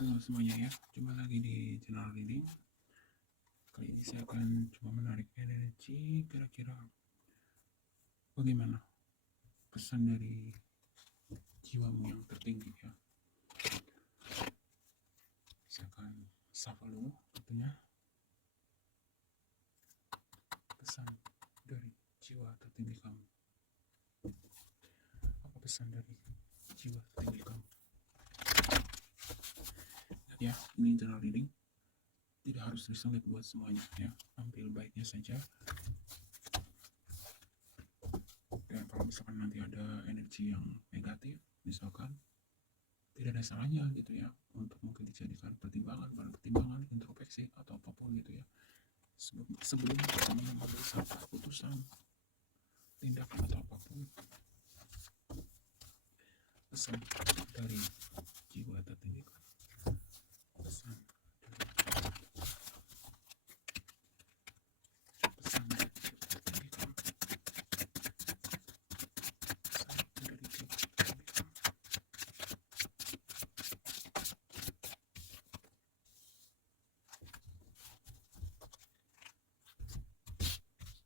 Halo semuanya ya, jumpa lagi di channel reading. Kali ini saya akan coba menarik energi. Kira-kira bagaimana pesan dari jiwamu yang tertinggi ya. Saya akan sapa dulu tentunya. Pesan dari jiwa tertinggi kamu. Apa pesan dari jiwa tertinggi kamu? Ya, ini channel reading. Tidak harus resonate buat semuanya ya. Ambil baiknya saja. Dan kalau misalkan nanti ada energi yang negatif, misalkan tidak ada salahnya gitu ya untuk mungkin dijadikan pertimbangan, bahan pertimbangan, introspeksi atau apapun gitu ya sebelum kita mengambil satu keputusan, tindakan atau apapun. Pesan dari jiwa tertinggi, pesan dari jiwa tertinggi,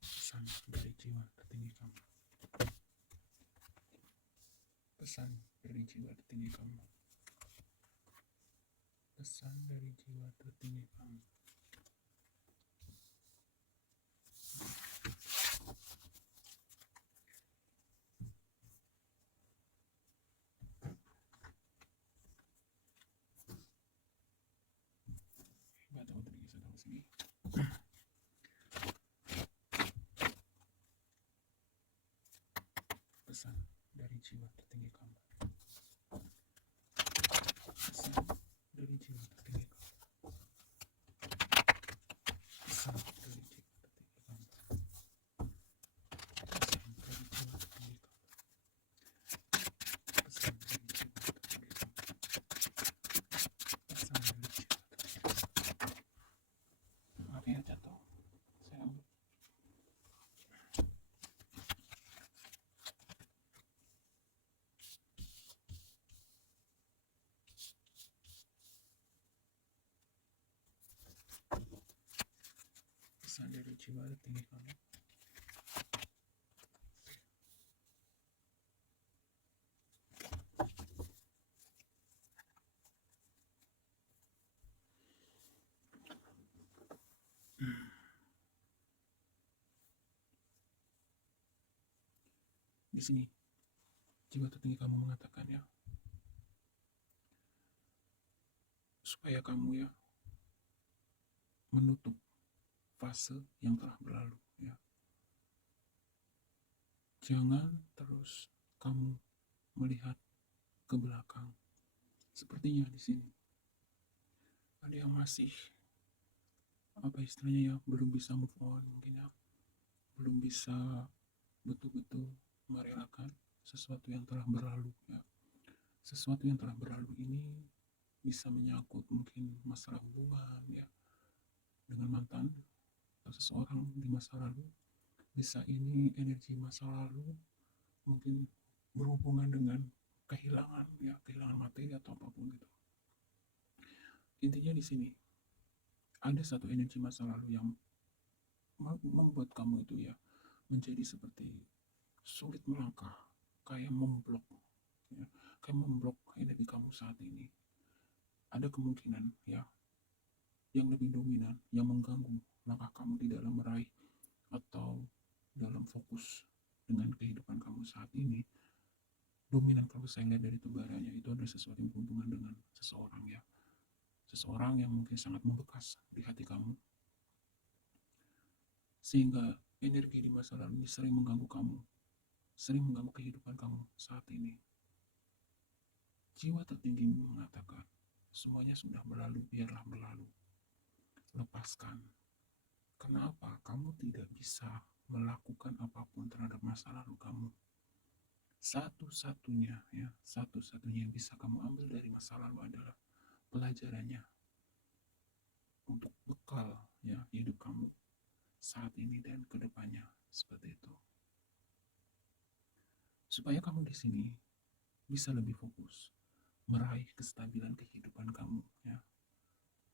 pesan dari jiwa tertinggi, pesan dari jiwa tertinggi kamu, pesan dari jiwa tertinggi kamu, pesan dari jiwa tertinggi kamu. Hebat aku tadi bisa tahu sini. Pesan dari jiwa tertinggi kamu, pesan dari jiwa tertinggi kamu, pesan dari jiwa tertinggi kamu, pesan dari jiwa tertinggi kamu, pesan dari jiwa tertinggi kamu, pesan dari jiwa tertinggi kamu. Maaf ya jatuh, saya ambil. Pesan dari jiwa tertinggi kamu. Di sini jiwa tertinggi kamu mengatakan ya, supaya kamu ya menutup fase yang telah berlalu ya. Jangan terus kamu melihat ke belakang. Sepertinya di sini ada yang masih apa istilahnya ya, belum bisa move on mungkin ya, belum bisa betul-betul merelakan sesuatu yang telah berlalu ya. Sesuatu yang telah berlalu ini bisa menyangkut mungkin masalah hubungan ya dengan mantan atau seseorang di masa lalu. Bisa ini energi masa lalu, mungkin berhubungan dengan kehilangan ya, kehilangan materi atau apapun gitu. Intinya di sini ada satu energi masa lalu yang membuat kamu itu ya menjadi seperti sulit melangkah, kayak memblok ya, kayak memblok energi kamu saat ini. Ada kemungkinan ya yang lebih dominan yang mengganggu langkah kamu di dalam meraih atau dalam fokus dengan kehidupan kamu saat ini. Dominan kalau saya lihat dari tebarannya itu adalah sesuatu yang berhubungan dengan seseorang ya, seseorang yang mungkin sangat membekas di hati kamu, sehingga energi di masa lalu ini sering mengganggu kamu, sering mengganggu kehidupan kamu saat ini. Jiwa tertinggimu mengatakan, semuanya sudah berlalu, biarlah berlalu. Lepaskan. Kenapa kamu tidak bisa melakukan apapun terhadap masa lalu kamu? Satu-satunya ya, satu-satunya yang bisa kamu ambil dari masa lalu adalah pelajarannya untuk bekal ya hidup kamu saat ini dan kedepannya, seperti itu. Supaya kamu di sini bisa lebih fokus, meraih kestabilan kehidupan kamu, ya.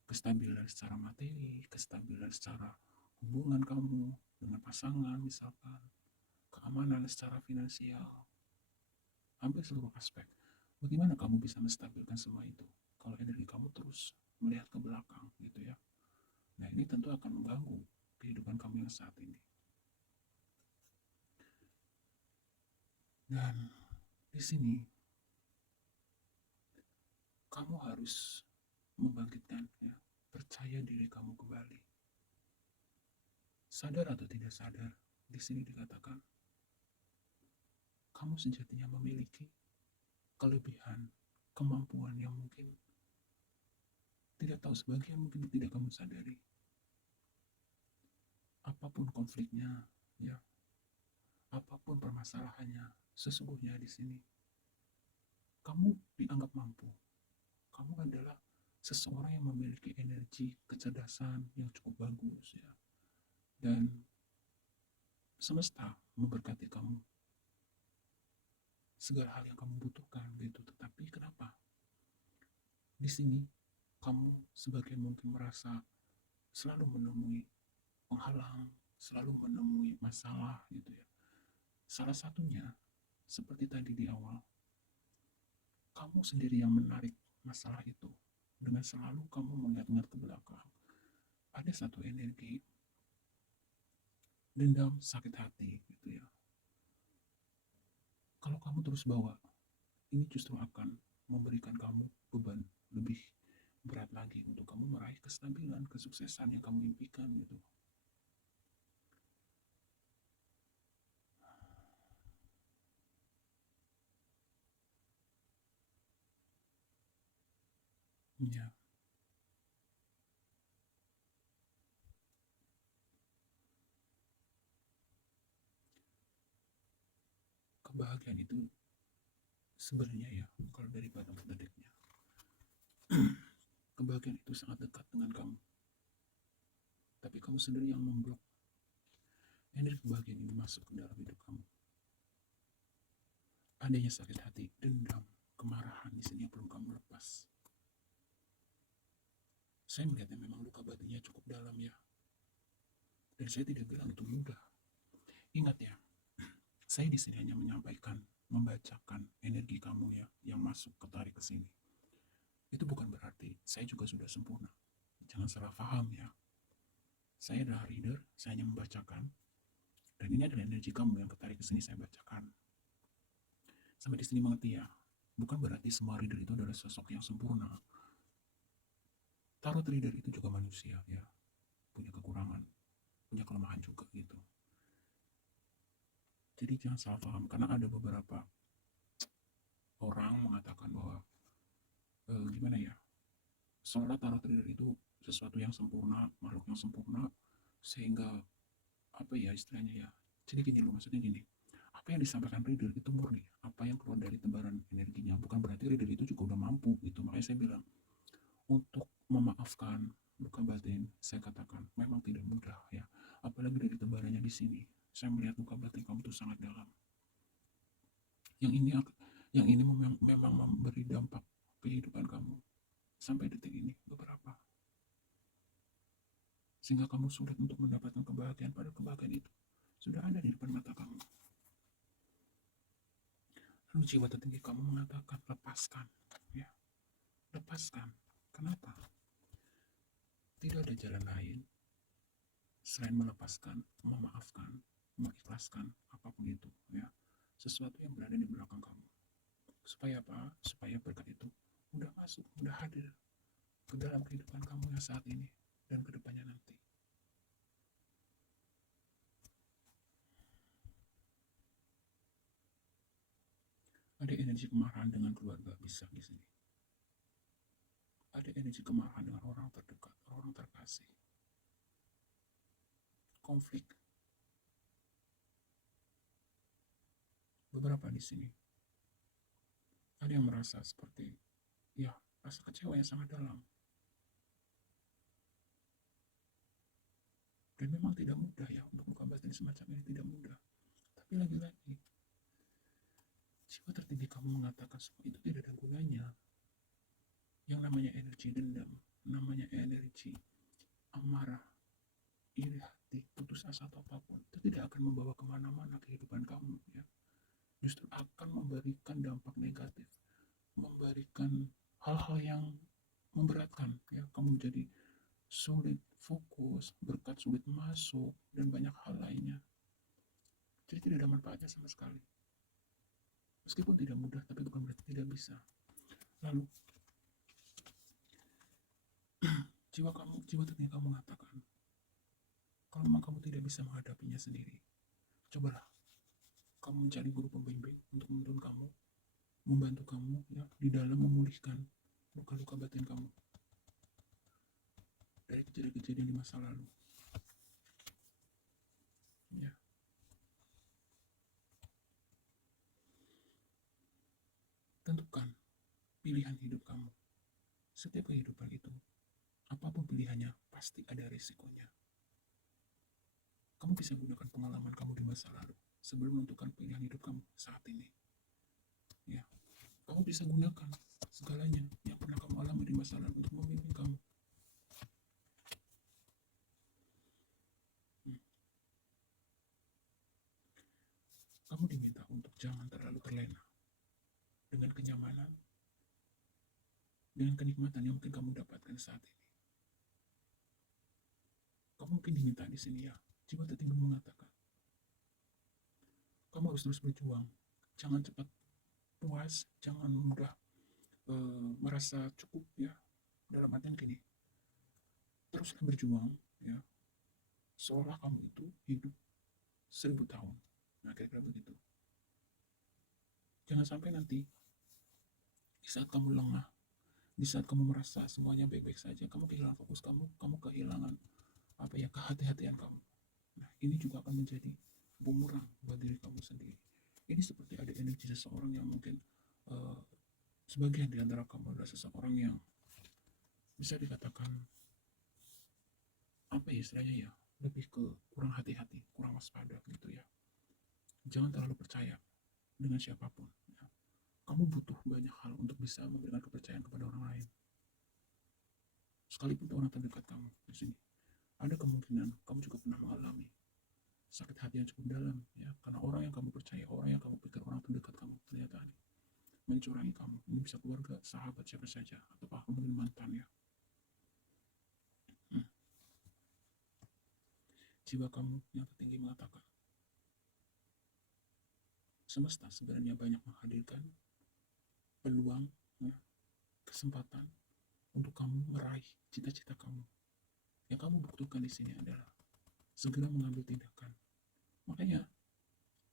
Kestabilan secara materi, kestabilan secara hubungan kamu dengan pasangan misalkan, keamanan secara finansial, hampir seluruh aspek. Bagaimana kamu bisa menstabilkan semua itu kalau energi kamu terus melihat ke belakang gitu ya. Nah, ini tentu akan mengganggu kehidupan kamu yang saat ini. Dan di sini kamu harus membangkitkan, ya, percaya diri kamu kembali. Sadar atau tidak sadar, di sini dikatakan kamu sejatinya memiliki kelebihan, kemampuan yang mungkin tidak tahu, sebagian mungkin tidak kamu sadari. Apapun konfliknya, ya, apapun permasalahannya, sesungguhnya di sini kamu dianggap mampu. Kamu adalah seseorang yang memiliki energi kecerdasan yang cukup bagus, ya. Dan semesta memberkati kamu segala hal yang kamu butuhkan gitu. Tetapi kenapa di sini kamu sebagian mungkin merasa selalu menemui penghalang, selalu menemui masalah gitu ya. Salah satunya seperti tadi di awal, kamu sendiri yang menarik masalah itu dengan selalu kamu mengingat-ingat ke belakang. Ada satu energi dendam, sakit hati gitu ya. Kalau kamu terus bawa, ini justru akan memberikan kamu beban lebih berat lagi untuk kamu meraih kestabilan, kesuksesan yang kamu impikan gitu. Ya, kebahagiaan itu sebenarnya, ya, kalau dari Batam Pedadeknya, kebahagiaan itu sangat dekat dengan kamu. Tapi kamu sendiri yang memblok energi kebahagiaan ini masuk ke dalam hidup kamu. Adanya sakit hati, dendam, kemarahan di sini yang belum kamu lepas. Saya melihatnya memang luka batinnya cukup dalam, ya. Dan saya tidak bilang itu mudah. Ingat ya, saya di sini hanya menyampaikan, membacakan energi kamu, ya, yang masuk ketarik ke sini. Itu bukan berarti saya juga sudah sempurna. Jangan salah paham, ya. Saya adalah reader, saya hanya membacakan. Dan ini adalah energi kamu yang ketarik ke sini saya bacakan. Sampai di sini mengerti, ya. Bukan berarti semua reader itu adalah sosok yang sempurna. Tarot reader itu juga manusia, ya. Punya kekurangan, punya kelemahan juga gitu. Jadi jangan salah paham, karena ada beberapa orang mengatakan bahwa gimana ya, seolah tarot reader itu sesuatu yang sempurna, makhluk yang sempurna, sehingga apa ya istilahnya, ya. Jadi gini loh, maksudnya gini, apa yang disampaikan reader itu murni, apa yang keluar dari tebaran energinya, bukan berarti reader itu juga udah mampu gitu. Makanya saya bilang, untuk memaafkan luka batin, saya katakan memang tidak mudah, ya. Apalagi dari tebarannya di sini, saya melihat luka batin kamu itu sangat dalam. Yang ini memang memberi dampak kehidupan kamu sampai detik ini beberapa, sehingga kamu sulit untuk mendapatkan kebahagiaan, padahal kebahagiaan itu sudah ada di depan mata kamu. Lalu jiwa tertinggi kamu mengatakan lepaskan, ya, lepaskan. Kenapa? Tidak ada jalan lain selain melepaskan, memaafkan, mengikhlaskan apapun itu, ya, sesuatu yang berada di belakang kamu. Supaya apa? Supaya berkat itu udah masuk, udah hadir ke dalam kehidupan kamu yang saat ini dan kedepannya nanti. Ada energi kemarahan dengan keluarga bisa di sini. Ada energi kemarahan dengan orang terdekat, orang terkasih. Konflik. Beberapa di sini ada yang merasa seperti, ya, rasa kecewa yang sangat dalam. Dan memang tidak mudah, ya, untuk luka batin semacam ini tidak mudah. Tapi lagi-lagi, jiwa tertinggi kamu mengatakan semua itu tidak ada gunanya. Yang namanya energi dendam, namanya energi amarah, iri hati, putus asa atau apapun, itu tidak akan membawa kemana-mana kehidupan kamu ya. Justru akan memberikan dampak negatif, memberikan hal-hal yang memberatkan ya. Kamu menjadi sulit fokus, berkat sulit masuk, dan banyak hal lainnya. Jadi tidak ada manfaatnya sama sekali. Meskipun tidak mudah, tapi bukan berarti tidak bisa. Lalu, jiwa tertinggi kamu mengatakan, kalau memang kamu tidak bisa menghadapinya sendiri, cobalah kamu mencari guru pembimbing untuk menuntun kamu, membantu kamu ya di dalam memulihkan luka-luka batin kamu dari kejadian-kejadian di masa lalu. Ya. Tentukan pilihan hidup kamu. Setiap kehidupan itu, apapun pilihannya, pasti ada risikonya. Kamu bisa gunakan pengalaman kamu di masa lalu sebelum menentukan pilihan hidup kamu saat ini. Ya, kamu bisa gunakan segalanya yang pernah kamu alami di masa lalu untuk membimbing kamu. Kamu diminta untuk jangan terlalu terlena dengan kenyamanan, dengan kenikmatan yang mungkin kamu dapatkan saat ini. Kamu mungkin diminta di sini ya, jiwa tertinggi mengatakan, kamu harus terus berjuang, jangan cepat puas, jangan mudah merasa cukup ya. Dalam artian gini, teruslah berjuang ya, seolah kamu itu hidup 1000 tahun. Nah, kira-kira begitu. Jangan sampai nanti di saat kamu lengah, di saat kamu merasa semuanya baik-baik saja, kamu kehilangan fokus kamu kehilangan kehati-hatian kamu. Nah, ini juga akan menjadi bumerang buat diri kamu sendiri. Ini seperti ada energi seseorang yang mungkin sebagian di antara kamu adalah seseorang yang bisa dikatakan istilahnya ya, lebih ke kurang hati-hati, kurang waspada gitu ya. Jangan terlalu percaya dengan siapapun ya. Kamu butuh banyak hal untuk bisa memberikan kepercayaan kepada orang lain, sekalipun itu orang terdekat kamu. Di sini ada kemungkinan kamu juga pernah mengalami sakit hati yang cukup dalam ya, karena orang yang kamu percaya, orang yang kamu pikir orang terdekat kamu, ternyata mencurangi kamu. Ini bisa keluarga, sahabat, siapa saja, atau bahkan mungkin mantan ya. Jiwa kamu yang tertinggi mengatakan, semesta sebenarnya banyak menghadirkan peluang ya, kesempatan untuk kamu meraih cita-cita kamu. Yang kamu butuhkan di sini adalah segera mengambil tindakan. Makanya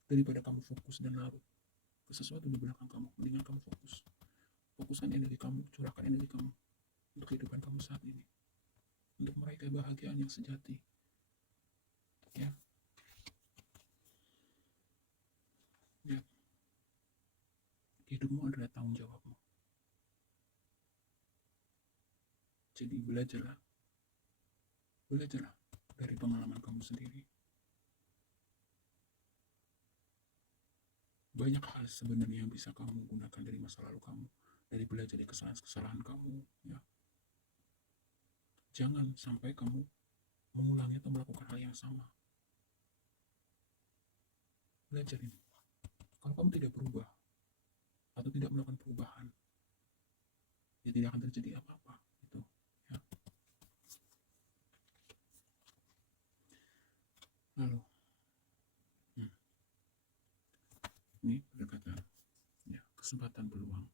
daripada kamu fokus dan larut ke sesuatu di belakang kamu, mendingan kamu fokuskan energi kamu, curahkan energi kamu untuk kehidupan kamu saat ini, untuk meraih kebahagiaan yang sejati ya. Lihat, hidupmu adalah tanggung jawabmu. Jadi belajarlah dari pengalaman kamu sendiri. Banyak hal sebenarnya yang bisa kamu gunakan dari masa lalu kamu, dari belajar dari kesalahan kamu ya. Jangan sampai kamu mengulangi atau melakukan hal yang sama. Belajar ini. Kalau kamu tidak berubah atau tidak melakukan perubahan, ya tidak akan terjadi apa-apa gitu ya. Lalu ini berdekatan ya, kesempatan peluang.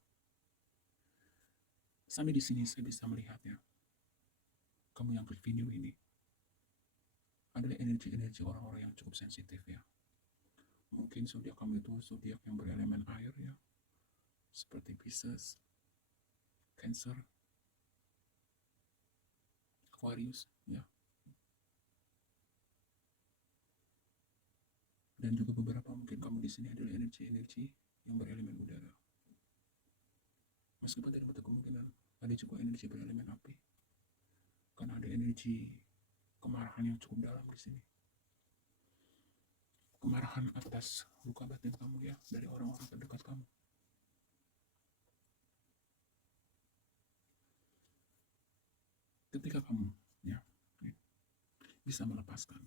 Sampai di sini saya bisa melihatnya. Kamu yang klik video ini adalah energi-energi orang-orang yang cukup sensitif ya. Mungkin zodiak kamu itu zodiak yang berelemen air ya, seperti Pisces, Cancer, Aquarius ya. Dan juga beberapa mungkin kamu di sini adalah energi-energi yang berelemen udara. Meskipun tidak menutup kemungkinan ada juga energi berelemen api, karena ada energi kemarahan yang cukup dalam di sini. Kemarahan atas luka batin kamu ya, dari orang-orang terdekat kamu. Ketika kamu ya bisa melepaskan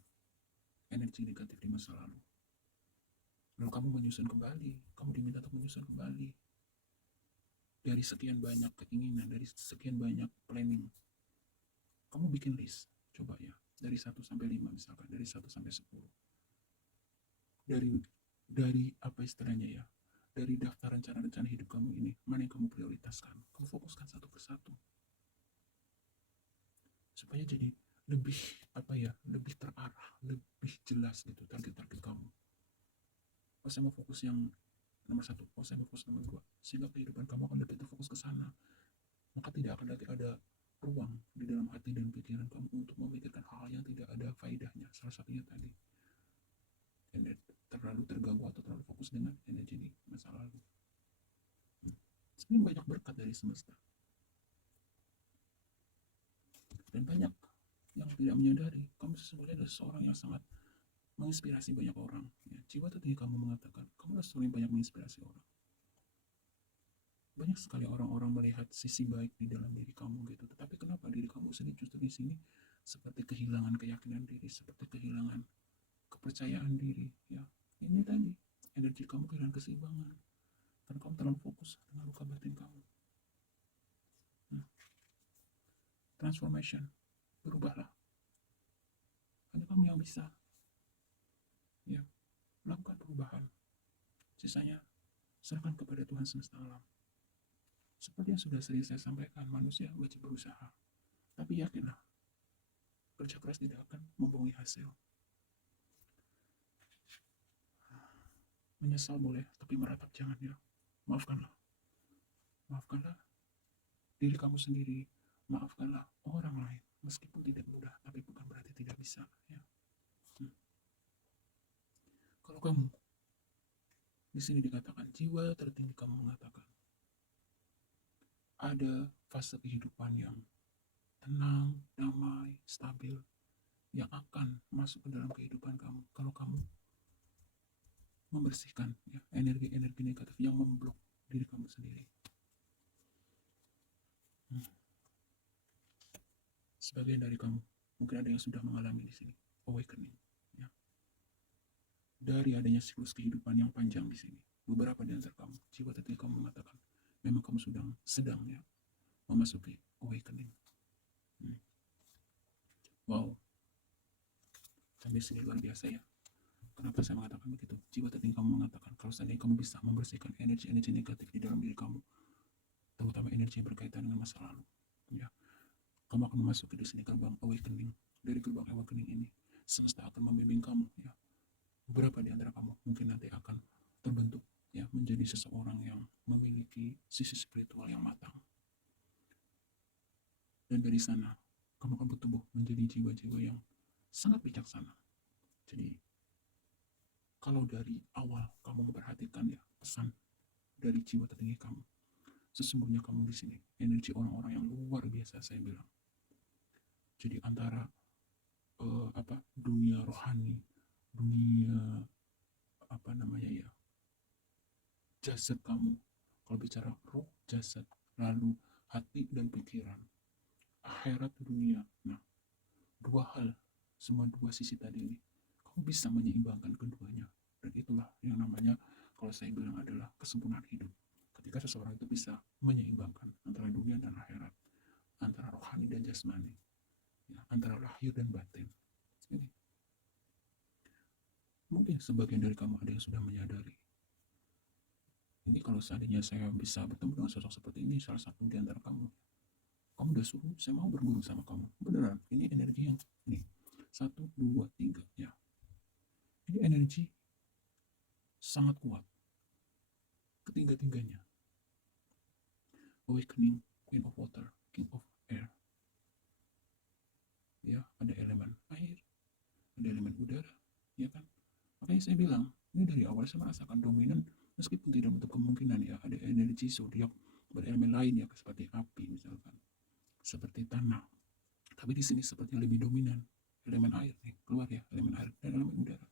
energi negatif di masa lalu, lalu kamu menyusun kembali, kamu diminta untuk menyusun kembali dari sekian banyak keinginan, dari sekian banyak planning. Kamu bikin list, coba ya, dari 1 sampai 5 misalkan, dari 1 sampai 10. Dari apa istilahnya ya, dari daftar rencana-rencana hidup kamu ini, mana yang kamu prioritaskan? Kamu fokuskan satu persatu. Supaya jadi lebih lebih terarah, lebih jelas gitu target-target kamu. Oh, saya mau fokus yang nomor 1, oh saya mau fokus nomor 2, sehingga kehidupan kamu akan lebih terfokus ke sana. Maka tidak akan lagi ada ruang di dalam hati dan pikiran kamu untuk memikirkan hal yang tidak ada faedahnya. Salah satunya tadi, terlalu terganggu atau terlalu fokus dengan energi di masa lalu. Sebenarnya banyak berkat dari semesta, dan banyak yang tidak menyadari kamu sesungguhnya adalah seorang yang sangat menginspirasi banyak orang. Ya, jiwa tertinggi kamu mengatakan kamu adalah seorang yang banyak menginspirasi orang. Banyak sekali orang-orang melihat sisi baik di dalam diri kamu gitu, tetapi kenapa diri kamu sendiri justru di sini seperti kehilangan keyakinan diri, seperti kehilangan kepercayaan diri. Ya, ini tadi energi kamu kehilangan keseimbangan karena kamu terlalu fokus dengan luka batin kamu. Transformation, berubahlah. Hanya kamu yang bisa ya melakukan perubahan. Sisanya serahkan kepada Tuhan semesta alam. Seperti yang sudah sering saya sampaikan, manusia wajib berusaha, tapi yakinlah kerja keras tidak akan membohongi hasil. Menyesal boleh, tapi meratap jangan ya. Maafkanlah diri kamu sendiri, maafkanlah orang lain, meskipun tidak mudah, tapi bukan berarti tidak bisa ya. Kalau kamu di sini dikatakan jiwa tertinggi kamu mengatakan ada fase kehidupan yang tenang, damai, stabil yang akan masuk ke dalam kehidupan kamu kalau kamu membersihkan ya, energi-energi negatif yang memblok diri kamu sendiri. Sebagian dari kamu mungkin ada yang sudah mengalami di sini awakening ya, dari adanya siklus kehidupan yang panjang di sini. Beberapa di antara kamu, jiwa tertinggi kamu mengatakan memang kamu sedang ya memasuki awakening. Wow, sampai sini luar biasa ya. Kenapa saya mengatakan begitu? Jiwa tertinggi kamu mengatakan kalau seandainya kamu bisa membersihkan energi-energi negatif di dalam diri kamu, terutama energi yang berkaitan dengan masa lalu, ya, kamu akan memasuki di sini gerbang awakening. Dari gerbang awakening ini, semesta akan membimbing kamu. Ya, beberapa di antara kamu mungkin nanti akan terbentuk ya menjadi seseorang yang memiliki sisi spiritual yang matang. Dan dari sana, kamu akan bertumbuh menjadi jiwa-jiwa yang sangat bijaksana. Jadi, kalau dari awal kamu memperhatikan ya pesan dari jiwa tertinggi kamu, sesungguhnya kamu di sini energi orang-orang yang luar biasa saya bilang. Jadi antara dunia rohani, dunia jasad kamu. Kalau bicara roh, jasad, lalu hati dan pikiran, akhirat dunia. Nah, dua hal, semua dua sisi tadi ini, kamu bisa menyeimbangkan keduanya. Dan itulah yang namanya, kalau saya bilang adalah kesempurnaan hidup. Ketika seseorang itu bisa menyeimbangkan antara dunia dan akhirat, antara rohani dan jasmani, ya, antara lahir dan batin. Ini. Mungkin sebagian dari kamu ada yang sudah menyadari. Ini kalau seandainya saya bisa bertemu dengan sosok seperti ini, salah satu di antara kamu udah suruh, saya mau berguru sama kamu. Beneran, ini energi yang ini 1, 2, 3 ya. Ini energi sangat kuat. Ketiga-tiganya. Awakening, Queen of Water, King of Air. Ya, ada elemen air, ada elemen udara, ya kan? Makanya saya bilang, ini dari awal saya merasakan dominan, meskipun tidak untuk kemungkinan ya, ada energi zodiak berelemen lain ya, seperti api misalkan, seperti tanah. Tapi di sini sepertinya lebih dominan elemen air nih, keluar ya, elemen air dan elemen udara.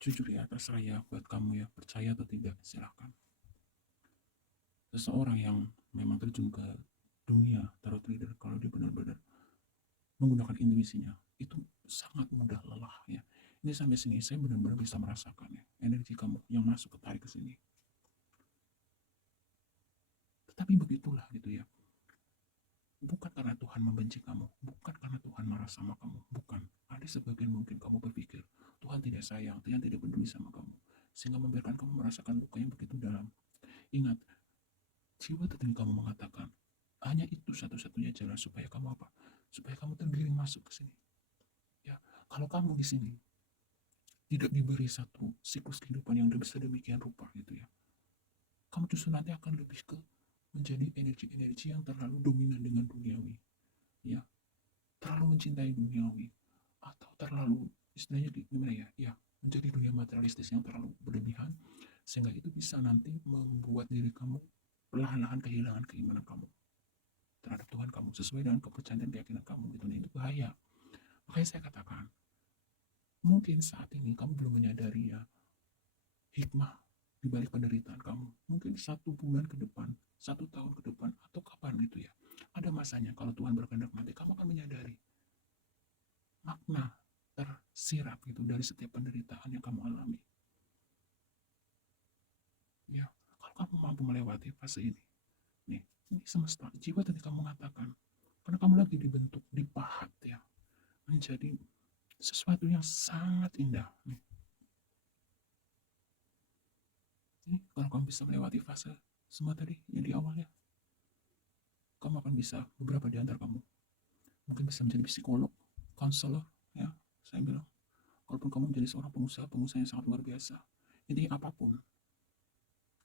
Jujur ya, atas saya buat kamu ya, percaya atau tidak silahkan. Seseorang yang memang terjun ke dunia tarot reader, kalau dia benar-benar menggunakan intuisinya, itu sangat mudah lelah ya. Ini sampai sini saya benar-benar bisa merasakan ya, energi kamu yang masuk ketarik ke sini. Tetapi begitulah gitu ya. Bukan karena Tuhan membenci kamu, bukan karena Tuhan marah sama kamu, bukan. Ada sebagian mungkin kamu berpikir, Tuhan tidak sayang, Tuhan tidak peduli sama kamu, sehingga membiarkan kamu merasakan luka yang begitu dalam. Ingat, jiwa tertinggi kamu mengatakan, hanya itu satu-satunya jalan supaya kamu apa? Supaya kamu tergiring masuk ke sini. Ya, kalau kamu di sini tidak diberi satu siklus kehidupan yang bisa demikian rupa gitu ya, kamu justru nanti akan lebih ke menjadi energi-energi yang terlalu dominan dengan duniawi, ya, terlalu mencintai duniawi, atau terlalu istilahnya gimana ya, ya, menjadi dunia materialistis yang terlalu berlebihan, sehingga itu bisa nanti membuat diri kamu perlahan-lahan kehilangan keimanan kamu terhadap Tuhan kamu sesuai dengan kepercayaan dan keyakinan kamu gitu. Nah, itu bahaya. Makanya saya katakan, mungkin saat ini kamu belum menyadari ya hikmah di balik penderitaan kamu. Mungkin 1 bulan ke depan, 1 tahun ke depan, atau kapan gitu ya. Ada masanya kalau Tuhan berkehendak nanti kamu akan menyadari makna tersirat gitu dari setiap penderitaan yang kamu alami. Ya, kalau kamu mampu melewati fase ini, nih, ini semesta, jiwa tadi kamu mengatakan, karena kamu lagi dibentuk, dipahat ya, menjadi sesuatu yang sangat indah. Nih, ini kalau kamu bisa melewati fase semua tadi yang di awalnya, kamu akan bisa, beberapa di antara kamu, mungkin bisa menjadi psikolog, konselor, ya, saya bilang, walaupun kamu menjadi seorang pengusaha yang sangat luar biasa, intinya apapun,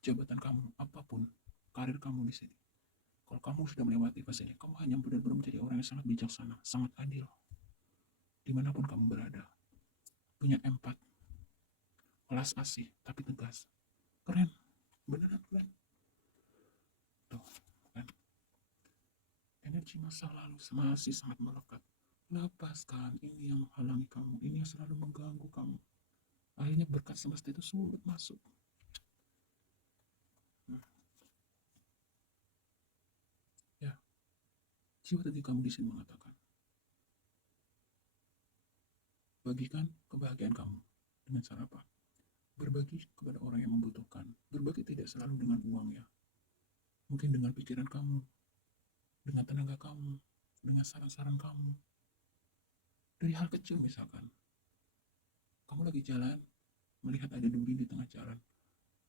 jabatan kamu, apapun, karir kamu di sini, kalau kamu sudah melewati fase ini, kamu hanya benar-benar menjadi orang yang sangat bijaksana, sangat adil, dimanapun kamu berada, punya empat, welas asih, tapi tegas, keren, beneran keren, tuh, kan, energi masa lalu masih sangat melekat, lepaskan ini yang menghalangi kamu, ini yang selalu mengganggu kamu, akhirnya berkat semesta itu sulit masuk. Ya, jiwa tadi kamu di sini mengatakan, bagikan kebahagiaan kamu dengan cara apa? Berbagi kepada orang yang membutuhkan. Berbagi tidak selalu dengan uang ya. Mungkin dengan pikiran kamu, dengan tenaga kamu, dengan saran-saran kamu. Dari hal kecil misalkan, kamu lagi jalan, melihat ada duri di tengah jalan,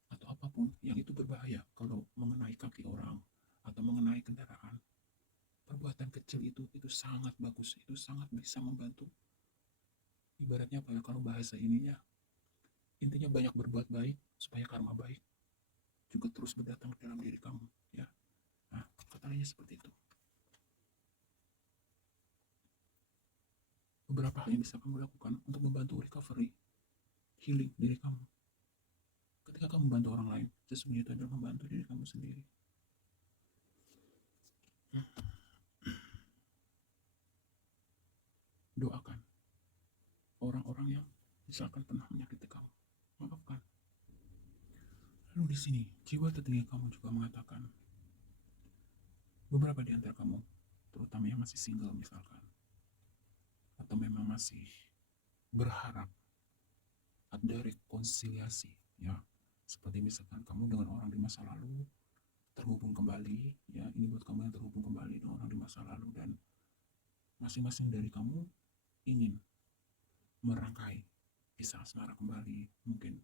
atau apapun yang itu berbahaya kalau mengenai kaki orang atau mengenai kendaraan. Perbuatan kecil itu sangat bagus, itu sangat bisa membantu. Ibaratnya apa ya, kalau bahasa ininya, intinya banyak berbuat baik supaya karma baik juga terus berdatang ke dalam diri kamu ya. Nah, katanya seperti itu. Beberapa hal yang bisa kamu lakukan untuk membantu recovery, healing diri kamu. Ketika kamu membantu orang lain, sesungguhnya itu adalah membantu diri kamu sendiri. Doakan orang-orang yang misalkan pernah menyakiti kamu, maafkan. Lalu di sini, jiwa tertinggi kamu juga mengatakan, beberapa di antara kamu, terutama yang masih single misalkan, atau memang masih berharap ada rekonsiliasi, ya, seperti misalkan kamu dengan orang di masa lalu terhubung kembali, ya, ini buat kamu yang terhubung kembali dengan orang di masa lalu, dan masing-masing dari kamu ingin merangkai kisah asmara kembali, mungkin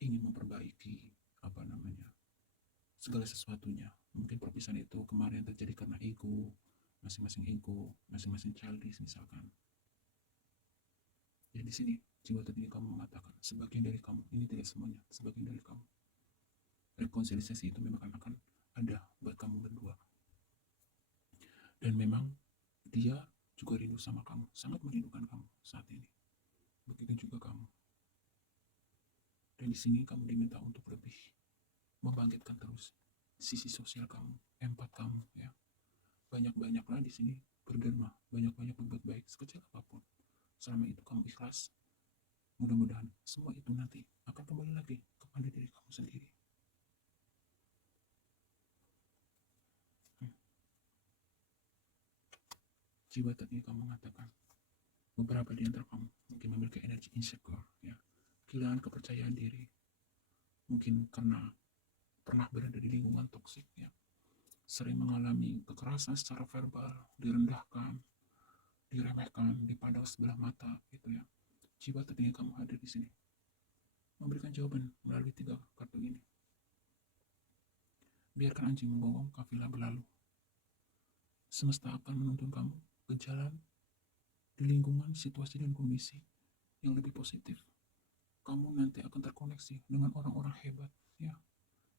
ingin memperbaiki apa namanya segala sesuatunya. Mungkin perpisahan itu kemarin terjadi karena ego, masing-masing childish misalkan. Ya, di sini jiwa tertinggi kamu mengatakan, sebagian dari kamu, ini tidak semuanya, sebagian dari kamu, rekonsiliasi itu memang akan ada buat kamu berdua. Dan memang dia juga rindu sama kamu, sangat merindukan kamu saat ini. Begitu juga kamu. Dan di sini kamu diminta untuk lebih membangkitkan terus sisi sosial kamu, empat kamu, ya. Banyak-banyaklah di sini berderma, banyak-banyak berbuat baik sekecil apapun. Selama itu kamu ikhlas, mudah-mudahan semua itu nanti akan kembali lagi kepada diri kamu sendiri. Jiwa tadi kamu mengatakan, beberapa di antara kamu mungkin memiliki energi insecure, ya, kehilangan kepercayaan diri, mungkin karena pernah berada di lingkungan toksik, ya, sering mengalami kekerasan secara verbal, direndahkan, diremehkan, dipandang sebelah mata, gitu ya. Jiwa tadi kamu hadir di sini, memberikan jawaban melalui 3 kartu ini. Biarkan anjing menggonggong, kafilah berlalu. Semesta akan menuntun kamu ke jalan di lingkungan, situasi, dan kondisi yang lebih positif. Kamu nanti akan terkoneksi dengan orang-orang hebat, ya,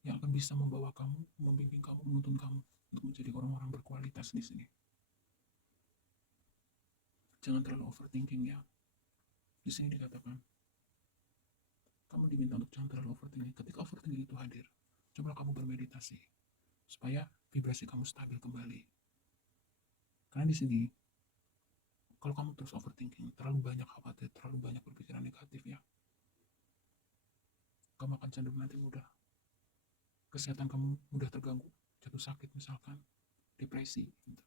yang akan bisa membawa kamu, membimbing kamu, menuntun kamu untuk menjadi orang-orang berkualitas di sini. Jangan terlalu overthinking, ya. Di sini dikatakan, kamu diminta untuk jangan terlalu overthinking. Ketika overthinking itu hadir, coba kamu bermeditasi supaya vibrasi kamu stabil kembali. Karena di sini, kalau kamu terus overthinking, terlalu banyak khawatir, terlalu banyak berpikiran negatif, ya, kamu akan cenderung nanti mudah, kesehatan kamu mudah terganggu, jatuh sakit misalkan, depresi, gitu.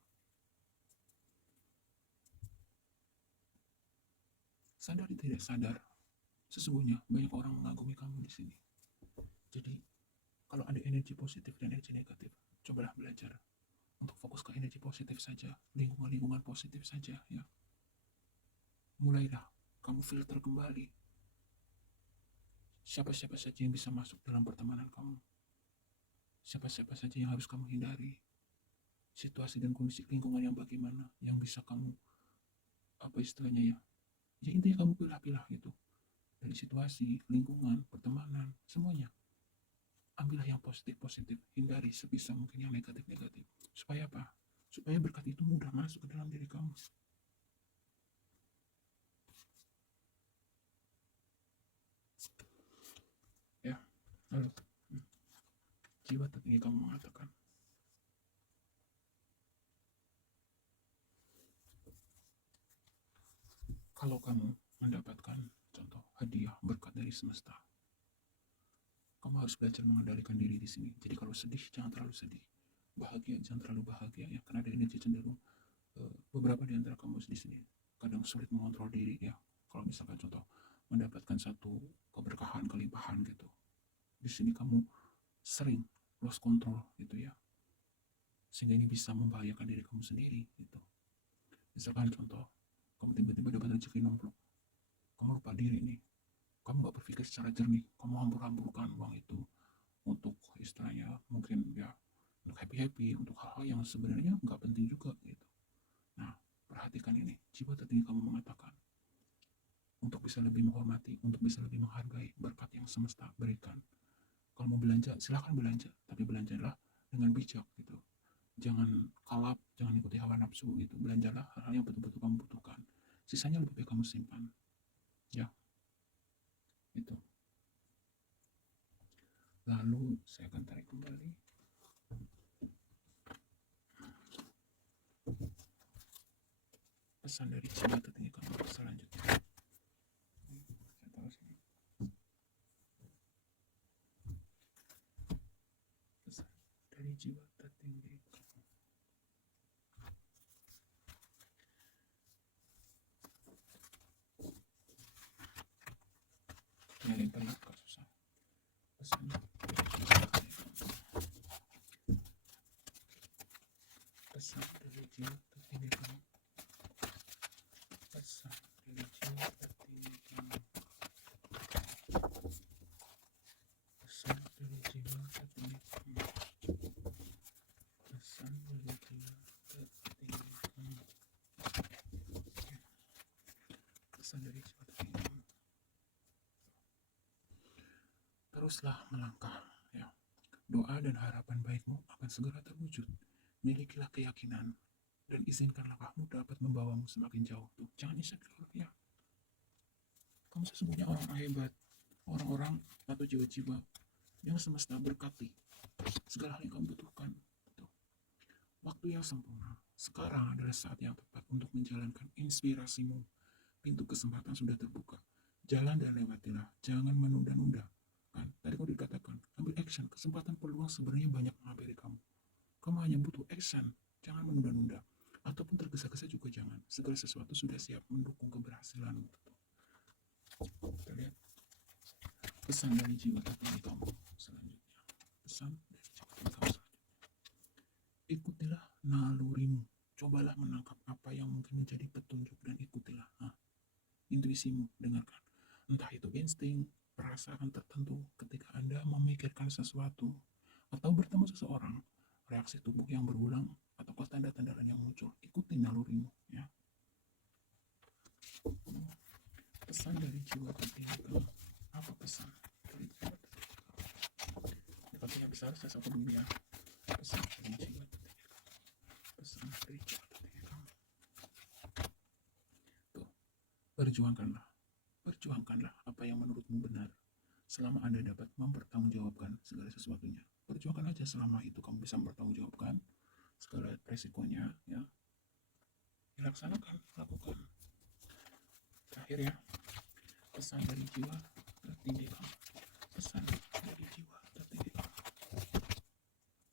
Sadar tidak sadar, sesungguhnya banyak orang mengagumi kamu di sini. Jadi, kalau ada energi positif dan energi negatif, cobalah belajar untuk fokus ke energi positif saja, lingkungan-lingkungan positif saja, ya. Mulailah kamu filter kembali siapa-siapa saja yang bisa masuk dalam pertemanan kamu, siapa-siapa saja yang harus kamu hindari, situasi dan kondisi lingkungan yang bagaimana yang bisa kamu, apa istilahnya, ya, ya intinya kamu pilah-pilah gitu, dari situasi, lingkungan, pertemanan, semuanya. Ambillah yang positif-positif, hindari sebisa mungkin yang negatif-negatif. Supaya apa? Supaya berkat itu mudah masuk ke dalam diri kamu. Ya, lalu jiwa tertinggi kamu mengatakan, kalau kamu mendapatkan contoh hadiah berkat dari semesta, kamu harus belajar mengendalikan diri di sini. Jadi kalau sedih, jangan terlalu sedih. Bahagia, jangan terlalu bahagia, ya. Karena ada energi cenderung beberapa di antara kamu di sini kadang sulit mengontrol diri, ya. Kalau misalkan contoh mendapatkan satu keberkahan, kelimpahan gitu, di sini kamu sering lost control gitu, ya. Sehingga ini bisa membahayakan diri kamu sendiri gitu. Misalkan contoh, kamu tiba-tiba dapat rezeki nomplok, kamu lupa diri nih, kamu gak berpikir secara jernih, kamu hambur-hamburkan uang itu untuk istilahnya mungkin, ya, untuk happy-happy, untuk hal-hal yang sebenarnya nggak penting juga gitu. Nah, perhatikan ini, jiwa tertinggi kamu mengatakan, untuk bisa lebih menghormati, untuk bisa lebih menghargai berkat yang semesta berikan. Kalau mau belanja, silahkan belanja, tapi belanjalah dengan bijak gitu. Jangan kalap, jangan ikuti hawa nafsu gitu. Belanjalah hal-hal yang betul-betul kamu butuhkan. Sisanya lebih baik kamu simpan. Ya, itu. Lalu saya akan tarik kembali. Pesan dari jiwa tertinggi kamu selanjutnya. Saya taruh sini. Pesan dari jiwa tertinggi kamu. Yang pernah gak susah. Pesan dari jiwa tertinggi kamu. Pesan dari jiwa tertinggi kamu. Pesan dari jiwa tertinggi kamu. Pesan dari jiwa tertinggi kamu. Pesan dari jiwa tertinggi kamu. Pesan dari jiwa tertinggi kamu. Teruslah melangkah, ya. Doa dan harapan baikmu akan segera terwujud. Milikilah keyakinan dan izinkan langkahmu dapat membawamu semakin jauh. Tuh, jangan insecure, ya. Kamu sesungguhnya orang hebat, orang-orang atau jiwa-jiwa yang semesta berkati segala hal yang kamu butuhkan. Tuh. Waktu yang sempurna sekarang adalah saat yang tepat untuk menjalankan inspirasimu. Pintu kesempatan sudah terbuka. Jalan dan lewatilah, jangan menunda-nunda. Kan? Tadi kau dikatakan, ambil action. Kesempatan peluang sebenarnya banyak menghampiri kamu. Kamu hanya butuh action, jangan menunda-nunda. ataupun tergesa-gesa juga jangan. Segala sesuatu sudah siap mendukung keberhasilan. Kita lihat pesan dari jiwa tertinggi kamu selanjutnya. Pesan dari jiwa tertinggi kamu selanjutnya. Ikutilah nalurimu. Cobalah menangkap apa yang mungkin menjadi petunjuk dan ikutilah intuisimu. Dengarkan. Entah itu insting, perasaan tertentu ketika Anda memikirkan sesuatu atau bertemu seseorang, reaksi tubuh yang berulang atau tanda-tanda lain yang muncul. Ikuti nalurimu, ya. Pesan dari jiwa tertinggi kamu. Apa pesan dari jiwa tertinggi kamu? Ini pastinya besar, saya sapa dulu ya. Pesan dari jiwa tertinggi kamu. Pesan dari jiwa tertinggi kamu. Tuh, Perjuangkanlah apa yang menurutmu benar. Selama Anda dapat mempertanggungjawabkan segala sesuatunya. Perjuangkan aja selama itu kamu bisa mempertanggungjawabkan segala resikonya, ya. Dilaksanakan, lakukan. Terakhir ya, pesan dari jiwa tertinggi kamu. Pesan dari jiwa tertinggi kamu.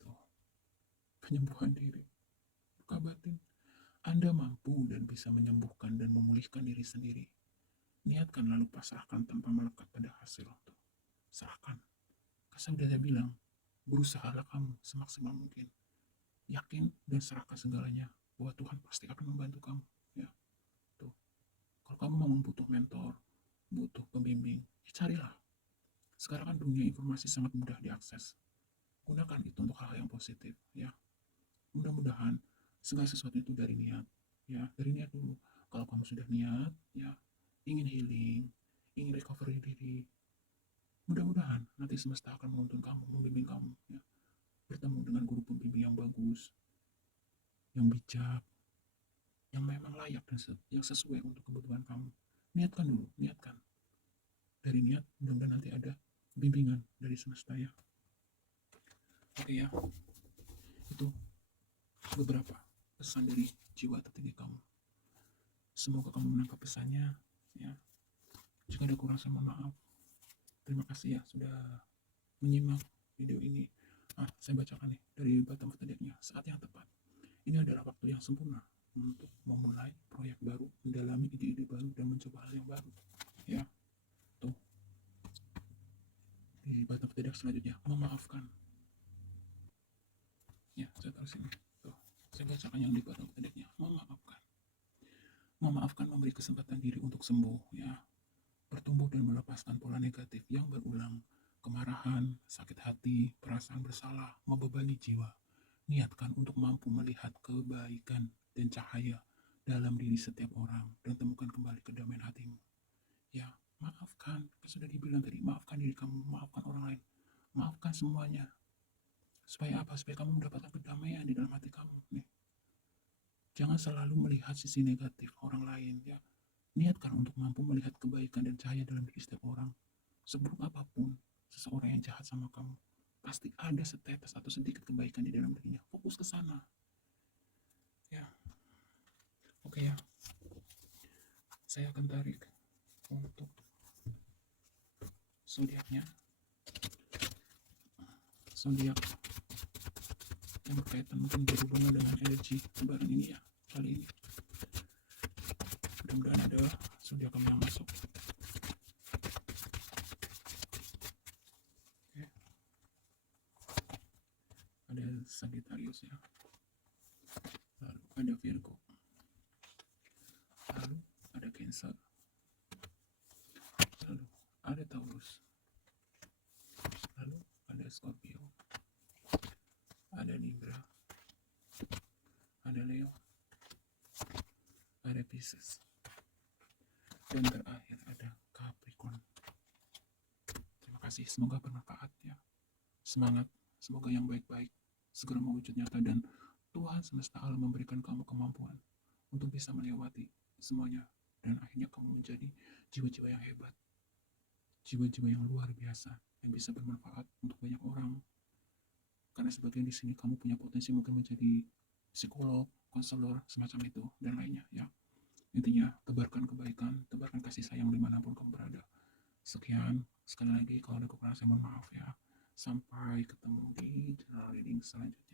Tuh, penyembuhan diri. Luka batin. Anda mampu dan bisa menyembuhkan dan memulihkan diri sendiri. Niatkan lalu pasrahkan tanpa melekat pada hasil. Tuh, serahkan. Saya sudah bilang, berusahalah kamu semaksimal mungkin. Yakin dan serahkan segalanya bahwa Tuhan pasti akan membantu kamu. Ya, tuh. Kalau kamu mau butuh mentor, butuh pembimbing, ya carilah. Sekarang kan dunia informasi sangat mudah diakses. Gunakan itu untuk hal yang positif. Ya, mudah-mudahan segala sesuatu itu dari niat. Ya, dari niat dulu. Kalau kamu sudah niat, ya, ingin healing, ingin recovery diri, mudah-mudahan nanti semesta akan menuntun kamu, membimbing kamu, ya. Bertemu dengan guru pembimbing yang bagus, yang bijak, yang memang layak dan yang sesuai untuk kebutuhan kamu. Niatkan dulu, niatkan. Dari niat, mudah-mudahan nanti ada bimbingan dari semesta, ya. Oke ya, itu beberapa pesan dari jiwa tertinggi kamu. Semoga kamu menangkap pesannya, ya. Jika ada kurang, saya mohon maaf. Terima kasih ya sudah menyimak video ini. Saya bacakan nih dari Batam Ketedeknya. Saat yang tepat. Ini adalah waktu yang sempurna untuk memulai proyek baru, mendalami ide-ide baru, dan mencoba hal yang baru. Ya, tuh. Di Batam Ketedek selanjutnya, memaafkan. Ya, saya taruh sini. Tuh, saya bacakan yang di Batam Ketedeknya, memaafkan. Memaafkan memberi kesempatan diri untuk sembuh, ya. Bertumbuh dan melepaskan pola negatif yang berulang, kemarahan, sakit hati, perasaan bersalah, membebani jiwa. Niatkan untuk mampu melihat kebaikan dan cahaya dalam diri setiap orang dan temukan kembali kedamaian hatimu. Ya, maafkan. Sudah dibilang tadi, maafkan diri kamu, maafkan orang lain, maafkan semuanya. Supaya apa? Supaya kamu mendapatkan kedamaian di dalam hati kamu. Nih, jangan selalu melihat sisi negatif orang lain, ya. Niatkan untuk mampu melihat kebaikan dan cahaya dalam diri setiap orang. Seburuk apapun seseorang yang jahat sama kamu, pasti ada setetes atau sedikit kebaikan di dalam dirinya. Fokus ke sana. Ya. Oke ya. Saya akan tarik untuk zodiaknya. Zodiak yang berkaitan mungkin berhubungan dengan energi lebaran ini ya, kali ini. Mudah-mudahan ada zodiak kamu yang masuk. Oke. Ada Sagittarius ya. Lalu ada Virgo. Lalu ada Cancer. Lalu ada Taurus. Lalu ada Scorpio. Ada Libra. Ada Leo. Ada Pisces. Dan terakhir ada Capricorn. Terima kasih, semoga bermanfaat ya. Semangat, semoga yang baik-baik segera mewujud nyata dan Tuhan semesta alam memberikan kamu kemampuan untuk bisa melewati semuanya dan akhirnya kamu menjadi jiwa-jiwa yang hebat, jiwa-jiwa yang luar biasa yang bisa bermanfaat untuk banyak orang. Karena sebagian di sini kamu punya potensi mungkin menjadi psikolog, konselor, semacam itu dan lainnya ya. Intinya, tebarkan kebaikan, tebarkan kasih sayang dimanapun kamu berada. Sekian, sekali lagi kalau ada kekurangan saya mohon maaf ya. Sampai ketemu di channel reading selanjutnya.